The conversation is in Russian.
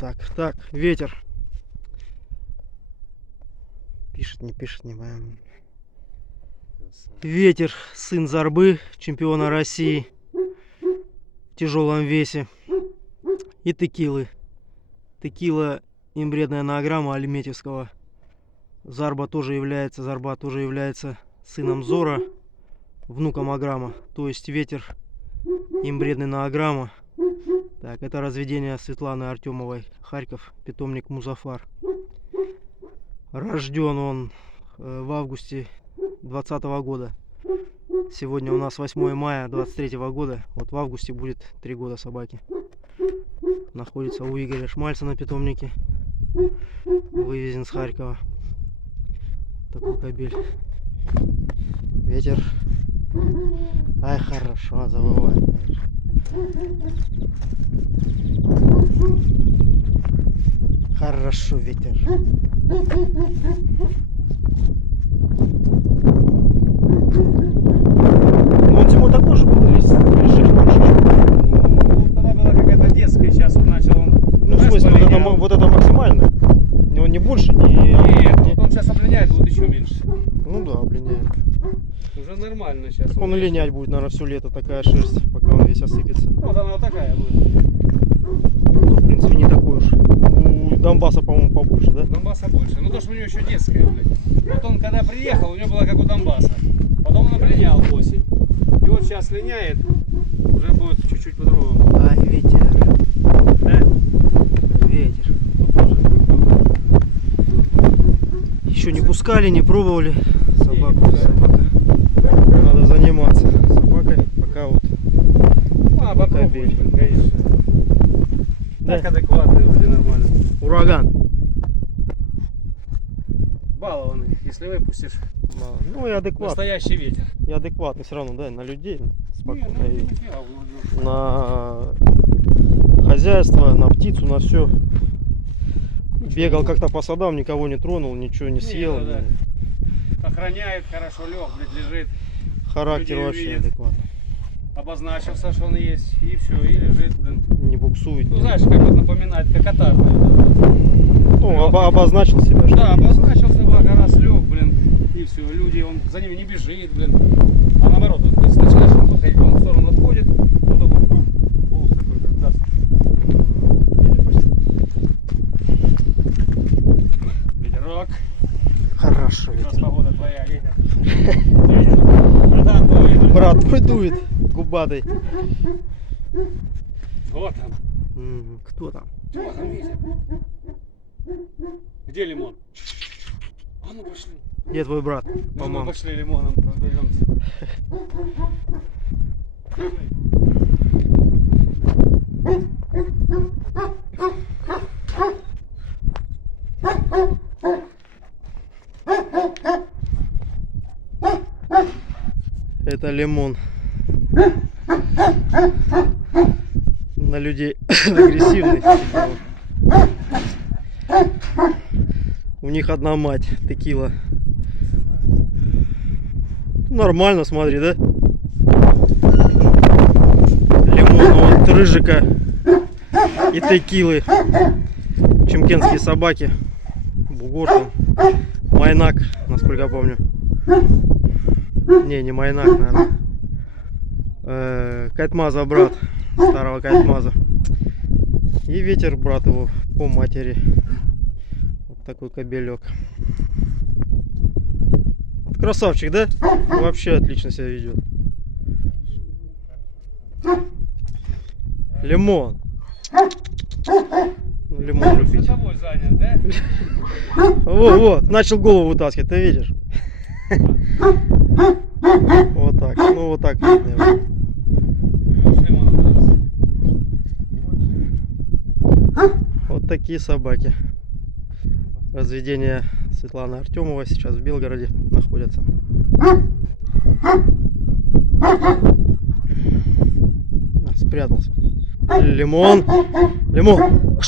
Так, ветер. Пишет, не пойму. Ветер, сын Зарбы, чемпиона России в тяжелом весе. И текилы. Текила имбредная анаграмма Альметьевского. Зарба тоже является сыном Зора, внуком Аграма. То есть ветер имбредный на Аграма. Так, это разведение Светланы Артемовой. Харьков, питомник Музафар. Рожден он в августе 2020 года. Сегодня у нас 8 мая 23 года. Вот в августе будет 3 года собаке. Находится у Игоря Шмальца на питомнике. Вывезен с Харькова. Такой кобель. Ветер. Ай, хорошо, завывает. Хорошо, ветер. Ну, он зимой такой же был, или шерсть больше? Ну, тогда была какая-то детская, сейчас вот начал он. Ну, в смысле, вот это максимальное? Он не больше, Нет, вот он сейчас облиняет, будет еще меньше. Ну да, облиняет. Уже нормально сейчас. Так он и линять будет, наверное, все лето такая шерсть, пока он весь осыпется. Вот она вот такая будет. Ну, в принципе, не такой уж. У Донбасса, по-моему, побольше, да? Донбасса больше. Ну то, что у него еще детская, блядь. Вот он когда приехал, у него была как у Донбасса. Потом он облинял осень. И вот сейчас линяет, уже будет чуть-чуть по-другому. Ай, ветер. Да? Ветер. Еще не пускали, не пробовали. Собака. Надо заниматься собакой, пока вот. Ну, а попробуй, конечно. Да. Так адекватный, вроде нормально. Ураган. Балованный, если выпустишь. Ну и адекватный. Настоящий ветер. И адекватный все равно, да, на людей спокойно. Не, И ну, я вроде. на хозяйство, на птицу, на все. Бегал как-то по садам, никого не тронул, ничего не съел. да. Охраняет, хорошо лег, блядь, лежит. Характер Людей вообще видит. адекватный. Обозначился, что он есть, и все, и лежит, блин. Не буксует. Ну, не- знаешь, как вот напоминает, как атар. Ну, обозначил себя. что Да, ли. обозначился, благо раз лег, блин, и все, люди, он за ними не бежит, блин. А наоборот, вот, если начинаешь ему подходить, он в сторону отходит, вот такой, волос такой, как даст. Ветерок. Хорошо. Как раз Ветер. погода твоя, ветер. Братан твой ветер. Брат мой дует, губатый. Вот он. Кто там? Вот он ветер. Где лимон? А ну пошли. Где твой брат? Ну, мы По-моему. пошли лимоном разберемся. Это лимон. На людей агрессивный. У них одна мать, текила. Нормально, смотри, да? Лимон от рыжика и текилы. Чемкенские собаки. Бугор там. Майнак, насколько я помню. Не Майнак, наверное. Кайтмаза брат. Старого Кайтмаза. И ветер брат его по матери. Вот такой кобелек. Красавчик, да? Вообще отлично себя ведет. Лимон. Ну, лимон С любить. тобой занят, да? Вот, начал голову вытаскивать, ты видишь? Вот так, ну вот так видно его. С лимоном брат. Вот такие собаки. Разведение Светланы Артемовой сейчас в Белгороде находятся. Спрятался. Лимон. Лимон.